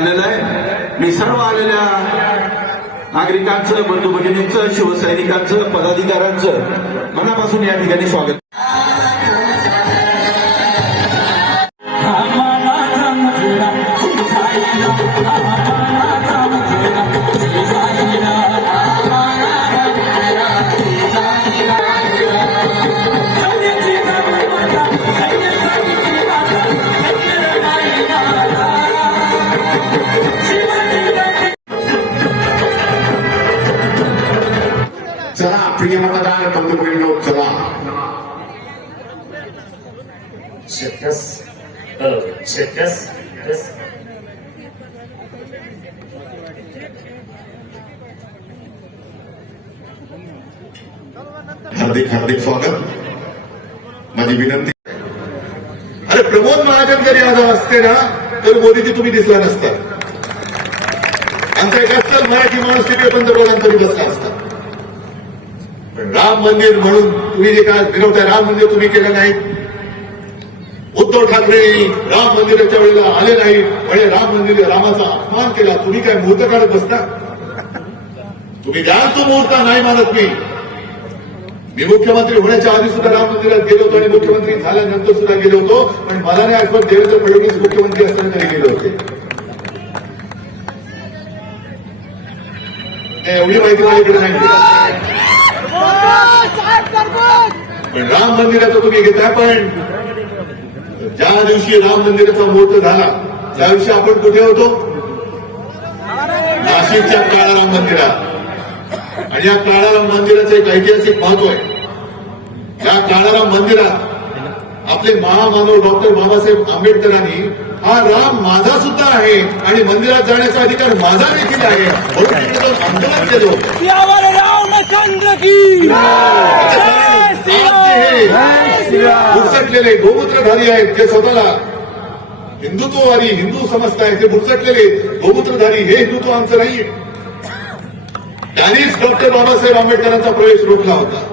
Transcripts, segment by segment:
झालेलं आहे. मी सर्व आलेल्या नागरिकांचं बंधू भगिनींचं शिवसैनिकांचं पदाधिकाऱ्यांचं मनापासून या ठिकाणी स्वागत Yes. Oh, shit. Yes. हार्दिक हार्दिक स्वागत माझी विनंती अरे प्रमोद महाजन जरी आज असते ना तर मोदीजी तुम्ही दिसला नसता आमचा एक अस्सल मराठी माणूस तिथे पंतप्रधान तुम्ही बसला असता पण राम मंदिर म्हणून तुम्ही जे काय फिरवताय राम मंदिर तुम्ही केलं नाही उद्धव ठाकरे राम मंदिराच्या वेळेला आले नाही. म्हणजे राम मंदिर रामाचा अपमान केला. तुम्ही काय मुहूर्त काढत बसता? तुम्ही द्याल तो मुहूर्त नाही मानत मी. मी मुख्यमंत्री होण्याच्या आधी सुद्धा राम मंदिरात गेलो होतो आणि मुख्यमंत्री झाल्यानंतर सुद्धा गेलो होतो. पण मला नाही आठवत देवेंद्र फडणवीस मुख्यमंत्री असताना तरी गेले होते. एवढी माहिती माझ्याकडे नाही. पण राम मंदिराचं तुम्ही घेताय पण. ज्या दिवशी राम मंदिराचा मुहूर्त झाला त्या दिवशी आपण कुठे होतो? नाशिकच्या काळाराम मंदिरात. आणि या काळाराम मंदिराचं एक ऐतिहासिक महत्त्व आहे. या काळाराम मंदिरात आपले महामानव डॉक्टर बाबासाहेब आंबेडकरांनी हा राम माझा सुद्धा आहे आणि मंदिरात जाण्याचा अधिकार माझा देखील आहे. आंदोलन केलं. बुरसटलेले गोमूत्रधारी आहेत जे स्वतःला हिंदुत्ववादी हिंदू समजताय ते बुरसटलेले गोमूत्रधारी हे हिंदुत्व आमचं नाहीये त्यांनीच डॉक्टर बाबासाहेब आंबेडकरांचा प्रवेश रोखला होता.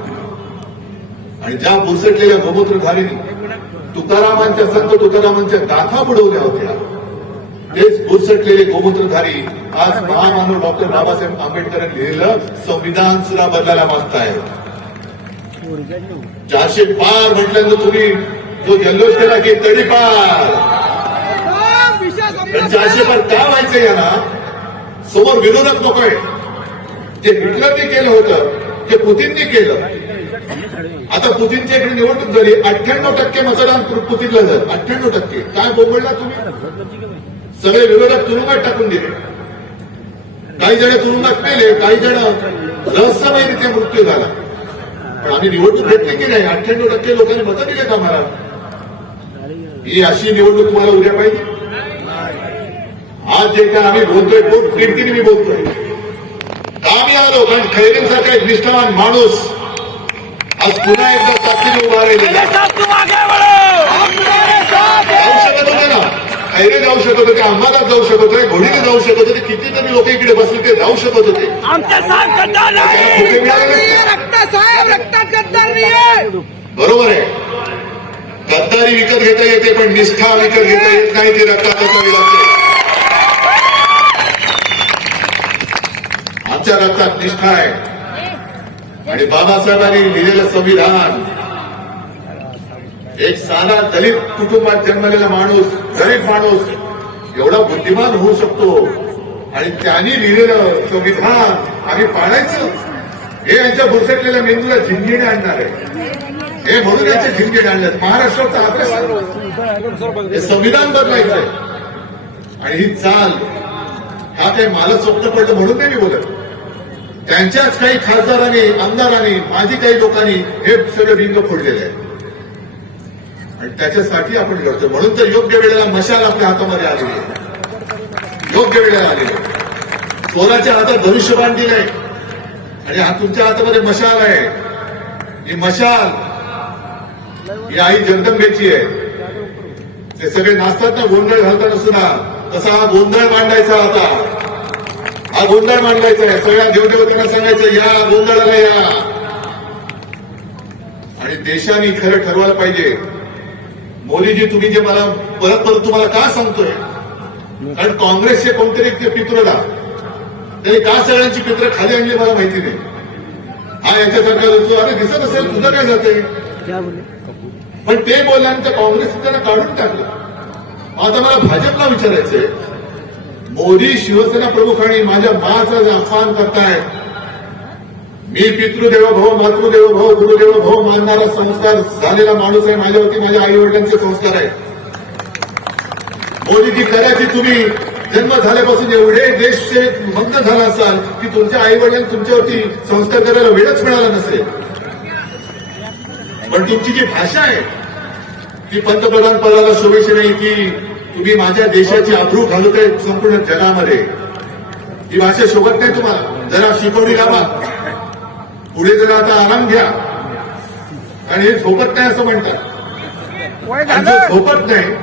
आणि ज्या बुरसटलेल्या गोमूत्रधारीने तुकारामांच्या संत तुकारामांच्या गाथा बुडवल्या होत्या. तेच बुरसटलेले गोमूत्रधारी आज महामानव डॉक्टर बाबासाहेब आंबेडकरांनी लिहिलेलं संविधान सुद्धा बदलायला मागतायत चारशे पार म्हटल्यानंतर तुम्ही जो जल्लोष केला की तडी पार. चारशे पार का व्हायचं याला समोर विरोधक नकोय जे हिटलरने केलं होतं ते पुतीनने केलं आता पुतीनच्या इकडे निवडणूक झाली अठ्ठ्याण्णव टक्के मतदान पुतीनला झालं. अठ्ठ्याण्णव टक्के. काय बोबडला तुम्ही? सगळे विरोधक तुरुंगात टाकून दिले. काही जण तुरुंगात पेले काही जण रहस्यमयरित्या मृत्यू झाला. पण आम्ही निवडणूक घेतली की नाही? अठ्ठ्याण्णव टक्के लोकांनी मतं दिलेत आम्हाला. ही अशी निवडणूक तुम्हाला उद्या पाहिजे? आज जे काय आम्ही बोलतोय खूप कीर्तीने मी बोलतोय. आम्ही आलो कारण खैरेंसारखा एक निष्ठावान माणूस आज पुन्हा एकदा ताकदीने उभा तुम्हारे साथ जाऊ हैं. शकत होते ना? खैरे जाऊ शकत होते अंबादास जाऊ शकत होते घोडीने जाऊ शकत होते कितीतरी लोक इकडे बसले ते जाऊ शकत होते. बरोबर आहे. गद्दारी विकत घेता येते पण निष्ठा विकत घेता येत नाही ती रक्तात असावी लागते. आमच्या रक्तात निष्ठा आहे. आणि बाबासाहेबांनी लिहिलेलं संविधान. एक साधा दलित कुटुंबात जन्मलेला माणूस गरीब माणूस एवढा बुद्धिमान होऊ शकतो. आणि त्यांनी लिहिलेलं संविधान आम्ही पाळायचं. हे यांच्या बुरसटलेल्या मेंदूला झिंगेने आणणार आहे. हे म्हणून यांचे झिंगे आणले महाराष्ट्राचा अभ्यास हे संविधान बदलायचंय आणि ही चाल हा काही मला स्वप्न पडलं म्हणून नाही मी बोलत. त्यांच्याच काही खासदारांनी आमदारांनी माजी काही लोकांनी हे सगळे रिंग फोडलेले आहे आणि त्याच्यासाठी आपण लढतो. म्हणून तर योग्य वेळेला मशाल आपल्या हातामध्ये आलेली आहे. योग्य वेळेला आलेली कोणाच्या हातात धनुष्यबाण दिलंय आणि हा तुमच्या हातामध्ये मशाल आहे. ही मशाल ही आई जगदंबेची आहे. ते सगळे नाचतात ना गोंधळ घालताना सुद्धा. तसा हा गोंधळ मांडायचा आता. हा गोंधळ मांडायचा आहे. सगळ्या देवदेवतांना सांगायचं या गोंधळाला या. आणि देशाने खरं ठरवायला पाहिजे. मोदीजी तुम्ही जे मला परत परत तुम्हाला का सांगतोय? कारण काँग्रेसचे कोणतरी पित्रोला त्यांनी का सगळ्यांची पित्र खाली आणली मला माहिती नाही. हा याच्यासारखा दिसतो अरे दिसत असेल तुझं काय जातंय? पण ते बोलल्यानंतर काँग्रेस त्यांना काढून टाकलं. आता मला भाजपला विचारायचंय. मोदी शिवसेना प्रमुख आणि माझ्या माचा जे अपमान करतायत मी पितृदेव भाऊ मातृदेव भाऊ गुरुदेव भाऊ मानणारा संस्कार झालेला माणूस आहे माझ्यावरती माझ्या आई वडिलांचे संस्कार आहेत. मोदीजी कदाचित तुम्ही जन्म झाल्यापासून एवढे देश मंद झाला असाल की तुमच्या आई वडिलांना तुमच्यावरती संस्कार करायला वेळच मिळाला नसेल. पण तुमची जी भाषा आहे ती पंतप्रधान पदाला शुभेच्छा नाही की तुम्ही माझ्या देशाची अब्रू घालतोय संपूर्ण जगामध्ये. ही भाषा शोभत नाही तुम्हाला. जरा शिकवणी लावा. पुढे जरा आता आराम घ्या. आणि हे झोपत नाही असं म्हणतात. झोपत नाही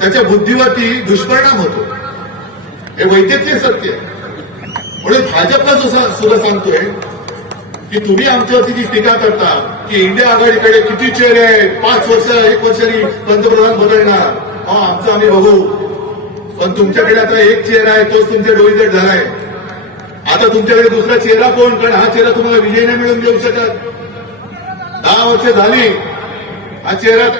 त्याच्या बुद्धीवरती दुष्परिणाम होतो. हे वैद्यकीय सत्य आहे. म्हणून भाजपला जो सुद्धा सांगतोय की तुम्ही आमच्यावरती जी टीका करता की इंडिया आघाडीकडे किती चेहरे आहेत? पाच वर्ष एक वर्षांनी पंतप्रधान बदलणार. हा आमचं आम्ही बघू. पण तुमच्याकडे आता एक चेहरा आहे तोच तुमच्या डोळीजट झालाय. आता तुमच्याकडे दुसरा चेहरा कोण? कारण हा चेहरा तुम्हाला विजय नाही मिळून देऊ शकत. दहा वर्ष झाली. हा चेहरा